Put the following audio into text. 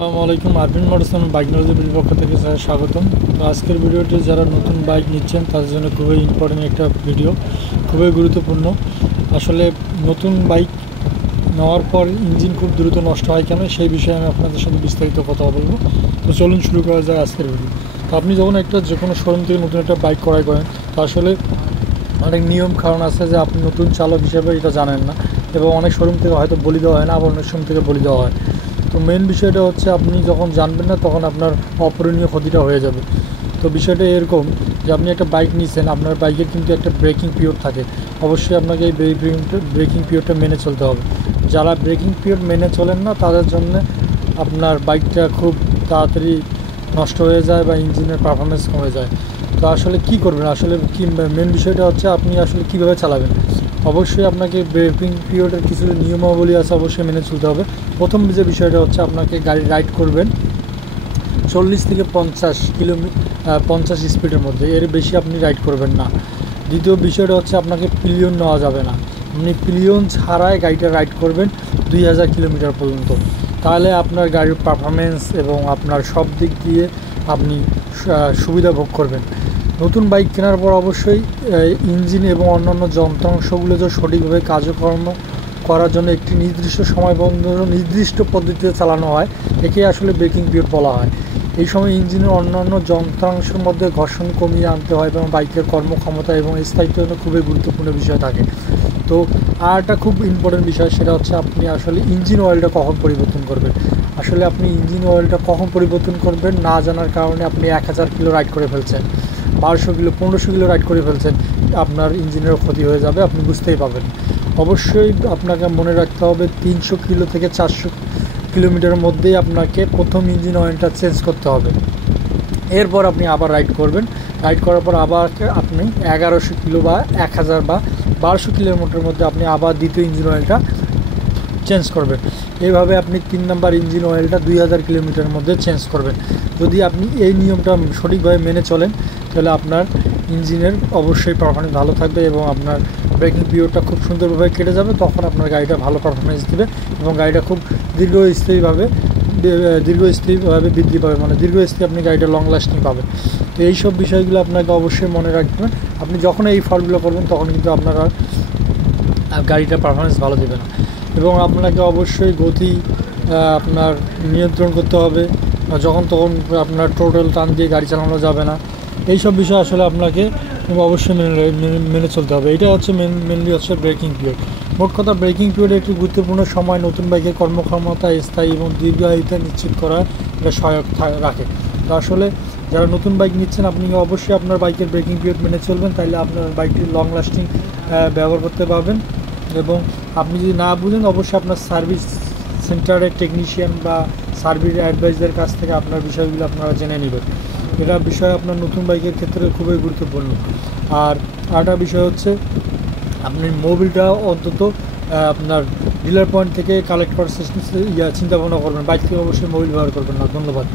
আসসালামু আলাইকুম। আরবিন মোটরস বাইক নলেজের পক্ষ থেকে স্বাগতম। তো আজকের ভিডিওটি যারা নতুন বাইক নিচ্ছেন তাদের জন্য খুবই ইম্পর্টেন্ট একটা ভিডিও, খুবই গুরুত্বপূর্ণ। আসলে নতুন বাইক নেওয়ার পর ইঞ্জিন খুব দ্রুত নষ্ট হয় কেন, সেই বিষয়ে আমি আপনাদের সাথে বিস্তারিত কথা বলবো। তো চলুন শুরু করা যায় আজকের ভিডিও। তো আপনি যখন যে কোনো শোরুম থেকে নতুন একটা বাইক ক্রয় করেন, তো আসলে অনেক নিয়ম কারণ আছে যে আপনি নতুন চালক হিসেবে এটা জানেন না, এবং অনেক শোরুম থেকে হয়তো বলে দেওয়া হয় না, আবার অনেক শোরুম থেকে বলে দেওয়া হয়। তো মেন বিষয়টা হচ্ছে আপনি যখন জানবেন না তখন আপনার অপূরণীয় ক্ষতিটা হয়ে যাবে। তো বিষয়টা এরকম যে আপনি একটা বাইক নিয়েছেন, আপনার বাইকের কিন্তু একটা ব্রেকিং পিরিয়ড থাকে। অবশ্যই আপনাকে এই ব্রেকিং পিরিয়ডটা মেনে চলতে হবে। যারা ব্রেকিং পিরিয়ড মেনে চলেন না তাদের জন্য আপনার বাইকটা খুব তাড়াতাড়ি নষ্ট হয়ে যায় বা ইঞ্জিনের পারফরমেন্স কমে যায়। তো আসলে কি করবেন, আসলে কি মেন বিষয়টা হচ্ছে আপনি আসলে কীভাবে চালাবেন। অবশ্যই আপনাকে ব্রেকিং পিরিয়ডের কিছু নিয়মাবলী আছে, অবশ্যই মেনে চলতে হবে। প্রথম যে বিষয়টা হচ্ছে আপনাকে গাড়ি রাইড করবেন 40 থেকে 50 স্পিডের মধ্যে, এর বেশি আপনি রাইড করবেন না। দ্বিতীয় বিষয়টা হচ্ছে আপনাকে পিলিয়ন নেওয়া যাবে না, আপনি পিলিয়ন ছাড়াই গাড়িটা রাইড করবেন 2000 কিলোমিটার পর্যন্ত। তাহলে আপনার গাড়ির পারফরমেন্স এবং আপনার সব দিক দিয়ে আপনি সুবিধা ভোগ করবেন। নতুন বাইক কেনার পর অবশ্যই ইঞ্জিন এবং অন্যান্য যন্ত্রাংশগুলো যে সঠিকভাবে কার্যক্রম করার জন্য একটি নির্দিষ্ট সময় বন্ধ নির্দিষ্ট পদ্ধতিতে চালানো হয়, একে আসলে ব্রেকিং পিরিয়ড বলা হয়। এই সময় ইঞ্জিনের অন্যান্য যন্ত্রাংশের মধ্যে ঘর্ষণ কমিয়ে আনতে হয় এবং বাইকের কর্মক্ষমতা এবং স্থায়িত্ব জন্য খুবই গুরুত্বপূর্ণ বিষয় থাকে। তো আর একটা খুব ইম্পর্টেন্ট বিষয়, সেটা হচ্ছে আপনি আসলে ইঞ্জিন অয়েলটা কখন পরিবর্তন করবেন। আসলে আপনি ইঞ্জিন অয়েলটা কখন পরিবর্তন করবেন না জানার কারণে আপনি 1000 কিলো রাইড করে ফেলছেন, 1200 কিলো 1500 কিলো রাইড করে ফেলছেন, আপনার ইঞ্জিনের ক্ষতি হয়ে যাবে, আপনি বুঝতেই পাবেন। অবশ্যই আপনাকে মনে রাখতে হবে 300 কিলো থেকে 400 কিলোমিটারের মধ্যেই আপনাকে প্রথম ইঞ্জিন অয়েলটা চেঞ্জ করতে হবে। এরপর আপনি আবার রাইড করবেন, রাইড করার পর আবার আপনি 1100 কিলো বা 1000 বা 1200 কিলোমিটারের মধ্যে আপনি আবার দ্বিতীয় ইঞ্জিন অয়েলটা চেঞ্জ করবেন। এইভাবে আপনি 3 নাম্বার ইঞ্জিন অয়েলটা 2000 কিলোমিটারের মধ্যে চেঞ্জ করবেন। যদি আপনি এই নিয়মটা সঠিকভাবে মেনে চলেন তাহলে আপনার ইঞ্জিনের অবশ্যই পারফরমেন্স ভালো থাকবে এবং আপনার ব্রেকিং পিরিয়ডটা খুব সুন্দরভাবে কেটে যাবে। তখন আপনার গাড়িটা ভালো পারফরমেন্স দেবে এবং গাড়িটা খুব দীর্ঘস্থায়ীভাবে বৃদ্ধি পাবে, মানে দীর্ঘস্থায়ী আপনি গাড়িটা লং লাস্টিং পাবেন। তো এইসব বিষয়গুলো আপনাকে অবশ্যই মনে রাখবেন। আপনি যখন এই ফলগুলো করবেন তখন কিন্তু আপনার গাড়িটার পারফরমেন্স ভালো দেবে না, এবং আপনাকে অবশ্যই গতি আপনার নিয়ন্ত্রণ করতে হবে। যখন তখন আপনার টোটাল টান দিয়ে গাড়ি চালানো যাবে না। এইসব বিষয় আসলে আপনাকে অবশ্যই মেনে চলতে হবে। এটা হচ্ছে মেনলি হচ্ছে ব্রেকিং পিরিয়ড। মোট কথা ব্রেকিং পিরিয়ড একটি গুরুত্বপূর্ণ সময়, নতুন বাইকের কর্মক্ষমতা স্থায়ী এবং দীর্ঘায়িতা নিশ্চিত করা এটা সহায়ক রাখে। তো আসলে যারা নতুন বাইক নিচ্ছেন আপনি অবশ্যই আপনার বাইকের ব্রেকিং পিরিয়ড মেনে চলবেন, তাইলে আপনার বাইকটি লং লাস্টিং ব্যবহার করতে পারবেন। এবং আপনি যদি না বুঝেন অবশ্যই আপনার সার্ভিস সেন্টারের টেকনিশিয়ান বা সার্ভিস অ্যাডভাইসের কাছ থেকে আপনার বিষয়গুলো আপনারা জেনে নেবেন। এটা বিষয় আপনার নতুন বাইকের ক্ষেত্রে খুবই গুরুত্বপূর্ণ। আর আরেকটা বিষয় হচ্ছে আপনি মোবিলটা অন্তত আপনার ডিলার পয়েন্ট থেকে কালেক্ট করার চিন্তা ভাবনা করবেন, বাইক থেকে অবশ্যই মোবিল ব্যবহার করবেন না। ধন্যবাদ।